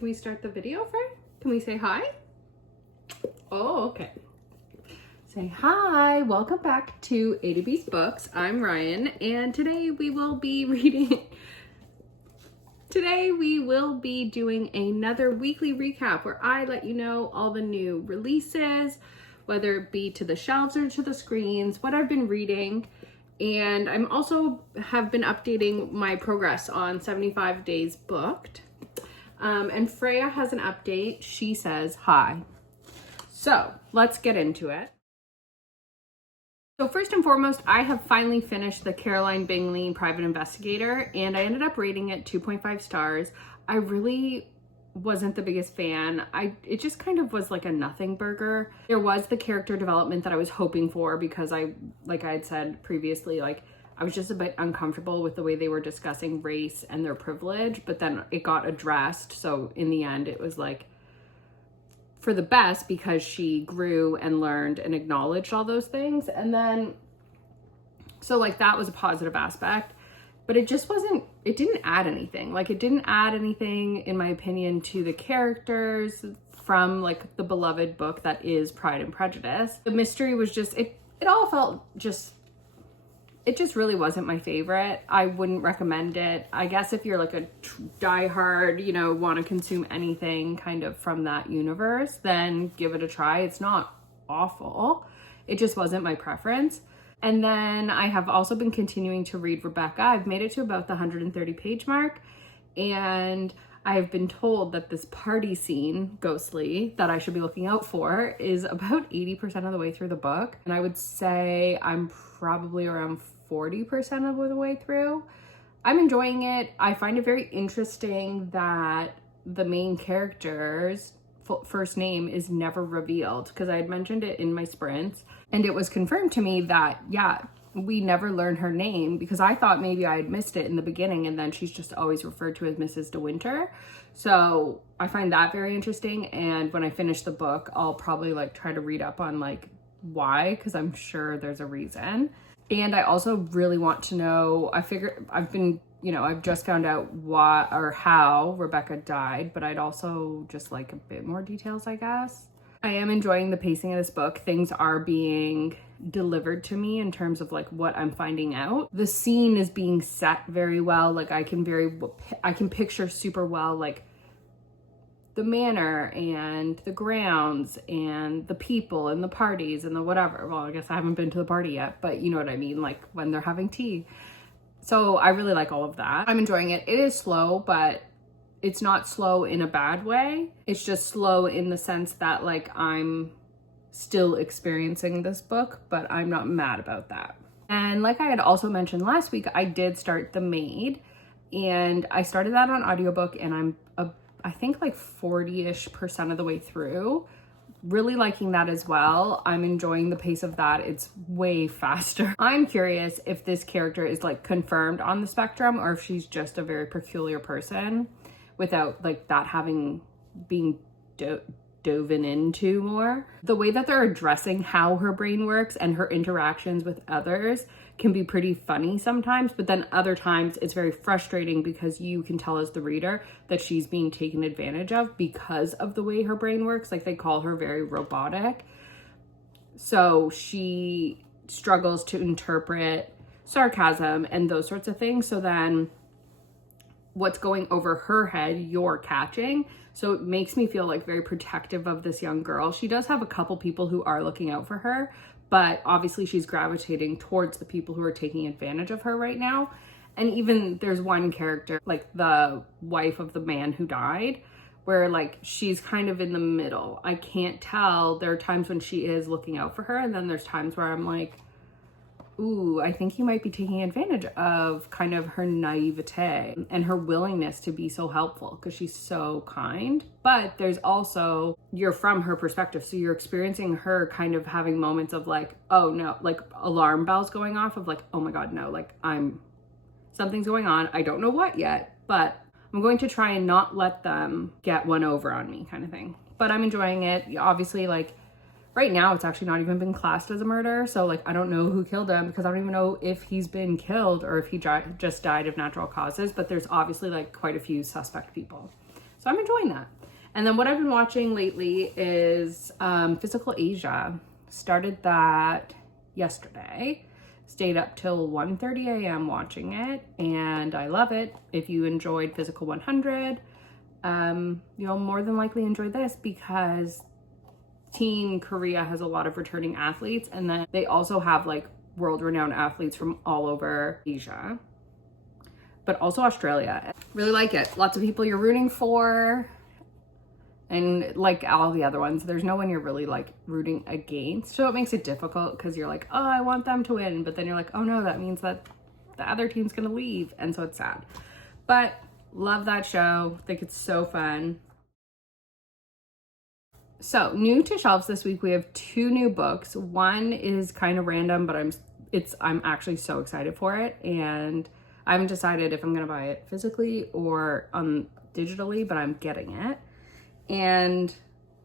Can we start the video first? Can we say hi? Oh, okay. Say hi, welcome back to AtoBeezeBooks. I'm Ryan, and today we will be doing another weekly recap where I let you know all the new releases, whether it be to the shelves or to the screens, what I've been reading. And I'm also have been updating my progress on 75 days booked. And Freya has an update. She says hi. So let's get into it. So first and foremost, I have finally finished the Caroline Bingley Private Investigator, and I ended up rating it 2.5 stars. I really wasn't the biggest fan. It just kind of was like a nothing burger. There was the character development that I was hoping for because like I had said previously, like I was just a bit uncomfortable with the way they were discussing race and their privilege, but then it got addressed. So in the end, it was like for the best because she grew and learned and acknowledged all those things. And then, so like that was a positive aspect, but it just wasn't, it didn't add anything. Like it didn't add anything, in my opinion, to the characters from like the beloved book that is Pride and Prejudice. The mystery was just, it all felt just, it just really wasn't my favorite. I wouldn't recommend it. I guess if you're like a diehard, you know, want to consume anything kind of from that universe, then give it a try. It's not awful. It just wasn't my preference. And then I have also been continuing to read Rebecca. I've made it to about the 130 page mark. And I have been told that this party scene, Ghostly, that I should be looking out for is about 80% of the way through the book. And I would say I'm probably around 40% of the way through. I'm enjoying it. I find it very interesting that the main character's first name is never revealed, because I had mentioned it in my sprints and it was confirmed to me that, yeah, we never learn her name, because I thought maybe I had missed it in the beginning and then she's just always referred to as Mrs. De Winter. So I find that very interesting. And when I finish the book, I'll probably like try to read up on like why, because I'm sure there's a reason. And I also really want to know, I've just found out why or how Rebecca died, but I'd also just like a bit more details, I guess. I am enjoying the pacing of this book. Things are being delivered to me in terms of like what I'm finding out. The scene is being set very well. Like I can picture super well like the manor and the grounds and the people and the parties and the whatever. Well, I guess I haven't been to the party yet, but you know what I mean? Like when they're having tea. So I really like all of that. I'm enjoying it. It is slow, but it's not slow in a bad way. It's just slow in the sense that like I'm still experiencing this book, but I'm not mad about that. And like I had also mentioned last week, I did start The Maid, and I started that on audiobook, and I'm I think like 40-ish% of the way through. Really liking that as well. I'm enjoying the pace of that. It's way faster. I'm curious if this character is like confirmed on the spectrum or if she's just a very peculiar person without like that being dove into more. The way that they're addressing how her brain works and her interactions with others can be pretty funny sometimes, but then other times it's very frustrating because you can tell as the reader that she's being taken advantage of because of the way her brain works. Like they call her very robotic. So she struggles to interpret sarcasm and those sorts of things. So then what's going over her head, you're catching. So it makes me feel like very protective of this young girl. She does have a couple people who are looking out for her, but obviously she's gravitating towards the people who are taking advantage of her right now. And even there's one character, like the wife of the man who died, where like she's kind of in the middle. I can't tell. There are times when she is looking out for her, and then there's times where I'm like, ooh, I think you might be taking advantage of kind of her naivete and her willingness to be so helpful because she's so kind. But there's also, you're from her perspective. So you're experiencing her kind of having moments of like, oh no, like alarm bells going off of like, oh my God, no, like something's going on. I don't know what yet, but I'm going to try and not let them get one over on me kind of thing. But I'm enjoying it. Obviously, like, right now, it's actually not even been classed as a murder. So like, I don't know who killed him because I don't even know if he's been killed or if he just died of natural causes. But there's obviously like quite a few suspect people. So I'm enjoying that. And then what I've been watching lately is Physical Asia. Started that yesterday. Stayed up till 1:30 a.m. watching it, and I love it. If you enjoyed Physical 100, you'll more than likely enjoy this because Team Korea has a lot of returning athletes, and then they also have like world-renowned athletes from all over Asia, but also Australia. Really like it. Lots of people you're rooting for, and like all the other ones, there's no one you're really like rooting against. So it makes it difficult because you're like, oh, I want them to win, but then you're like, oh no, that means that the other team's gonna leave, and so it's sad. But love that show. Think it's so fun. So new to shelves this week, we have 2 new books. One is kind of random, but I'm actually so excited for it, and I haven't decided if I'm gonna buy it physically or digitally, but I'm getting it. And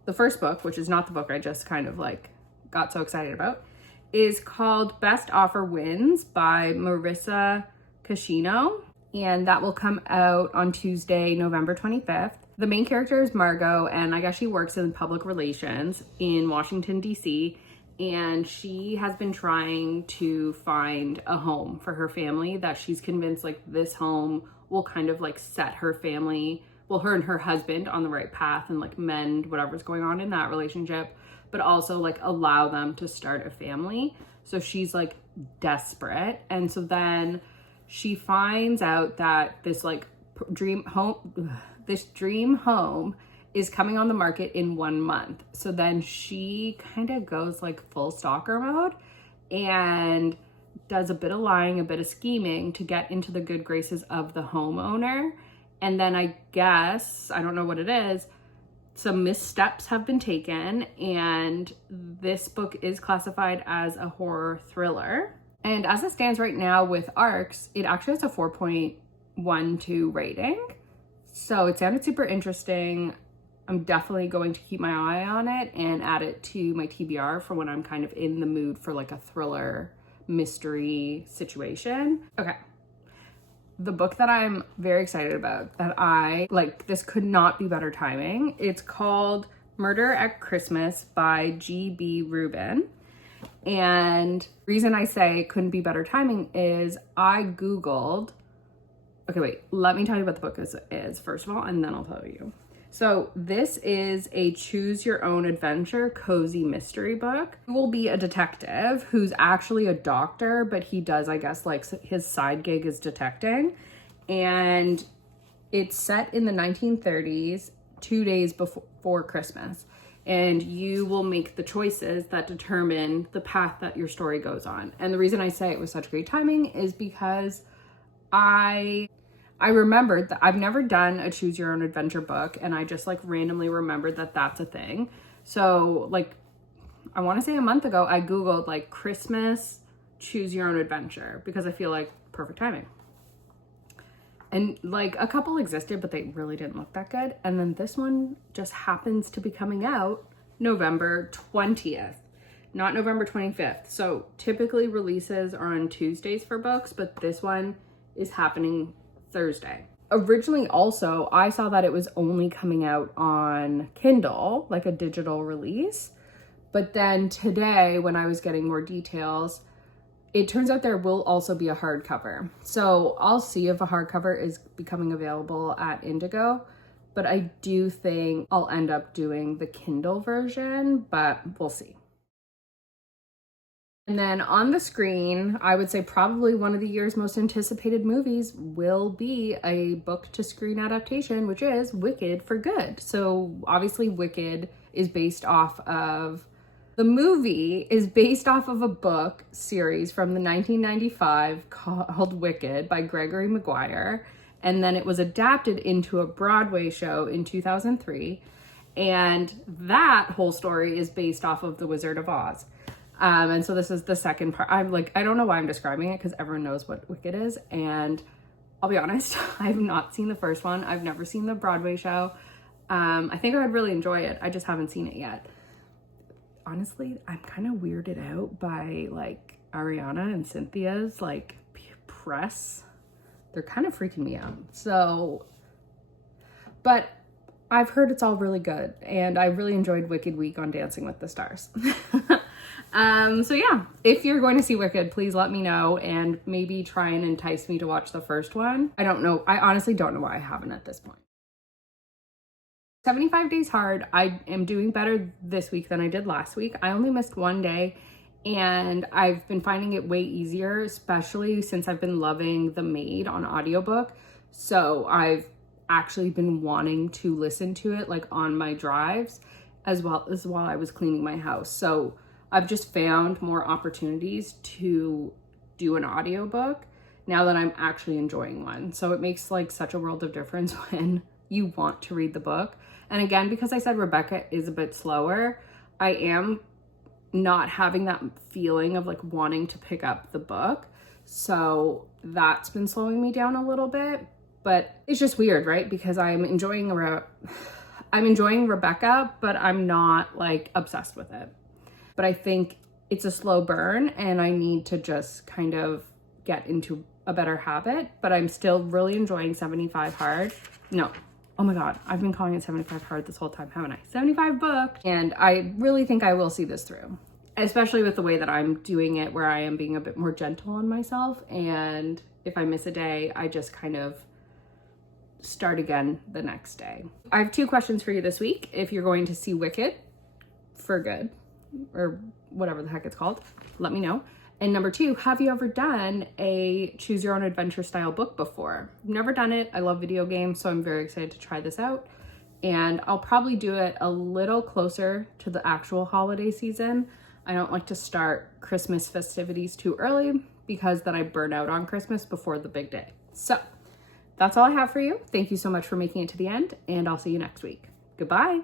the first book, which is not the book I just kind of like got so excited about, is called Best Offer Wins by Marissa Cascino, and that will come out on Tuesday, November 25th. The main character is Margot, and I guess she works in public relations in Washington, D.C., and she has been trying to find a home for her family that she's convinced like this home will kind of like set her family, well, her and her husband on the right path and like mend whatever's going on in that relationship, but also like allow them to start a family. So she's like desperate. And so then she finds out that this like dream home is coming on the market in 1 month. So then she kind of goes like full stalker mode and does a bit of lying, a bit of scheming to get into the good graces of the homeowner. And then I guess, I don't know what it is, some missteps have been taken, and this book is classified as a horror thriller. And as it stands right now with ARCs, it actually has a 4.12 rating. So it sounded super interesting. I'm definitely going to keep my eye on it and add it to my TBR for when I'm kind of in the mood for like a thriller mystery situation. Okay. The book that I'm very excited about, that I like, this could not be better timing. It's called Murder at Christmas by G.B. Rubin. And the reason I say couldn't be better timing is I Googled, okay, wait, let me tell you what the book is first of all, and then I'll tell you. So this is a choose your own adventure cozy mystery book. He will be a detective who's actually a doctor, but he does, I guess, like his side gig is detecting. And it's set in the 1930s, 2 days before Christmas. And you will make the choices that determine the path that your story goes on. And the reason I say it was such great timing is because I remembered that I've never done a choose your own adventure book, and I just like randomly remembered that that's a thing. So like, I want to say a month ago, I Googled like Christmas choose your own adventure because I feel like perfect timing. And like a couple existed, but they really didn't look that good. And then this one just happens to be coming out November 20th, not November 25th. So typically releases are on Tuesdays for books, but this one is happening Thursday. Originally also, I saw that it was only coming out on Kindle, like a digital release. But then today, when I was getting more details, it turns out there will also be a hardcover. So I'll see if a hardcover is becoming available at Indigo, but I do think I'll end up doing the Kindle version, but we'll see. And then on the screen, I would say probably one of the year's most anticipated movies will be a book to screen adaptation, which is Wicked for Good. So obviously Wicked is based off of, the movie is based off of a book series from the 1995 called Wicked by Gregory Maguire. And then it was adapted into a Broadway show in 2003. And that whole story is based off of The Wizard of Oz. And so this is the second part. I'm like, I don't know why I'm describing it because everyone knows what Wicked is. And I'll be honest, I've not seen the first one. I've never seen the Broadway show. I think I'd really enjoy it. I just haven't seen it yet. Honestly, I'm kind of weirded out by like Ariana and Cynthia's like press. They're kind of freaking me out. So, but I've heard it's all really good, and I really enjoyed Wicked Week on Dancing with the Stars. So yeah, if you're going to see Wicked, please let me know and maybe try and entice me to watch the first one. I don't know. I honestly don't know why I haven't at this point. 75 Days Hard. I am doing better this week than I did last week. I only missed one day, and I've been finding it way easier, especially since I've been loving The Maid on audiobook. So I've actually been wanting to listen to it like on my drives as well as while I was cleaning my house. So I've just found more opportunities to do an audiobook now that I'm actually enjoying one. So it makes like such a world of difference when you want to read the book. And again, because I said Rebecca is a bit slower, I am not having that feeling of like wanting to pick up the book. So that's been slowing me down a little bit, but it's just weird, right? Because I'm enjoying Rebecca, but I'm not like obsessed with it. But I think it's a slow burn and I need to just kind of get into a better habit, but I'm still really enjoying 75 Hard. No, oh my God, I've been calling it 75 Hard this whole time, haven't I? 75 Booked. And I really think I will see this through, especially with the way that I'm doing it, where I am being a bit more gentle on myself. And if I miss a day, I just kind of start again the next day. I have 2 questions for you this week. If you're going to see Wicked for good, or whatever the heck it's called, let me know. And number 2, have you ever done a choose your own adventure style book before? I've never done it. I love video games, so I'm very excited to try this out. And I'll probably do it a little closer to the actual holiday season. I don't like to start Christmas festivities too early because then I burn out on Christmas before the big day. So that's all I have for you. Thank you so much for making it to the end, and I'll see you next week. Goodbye.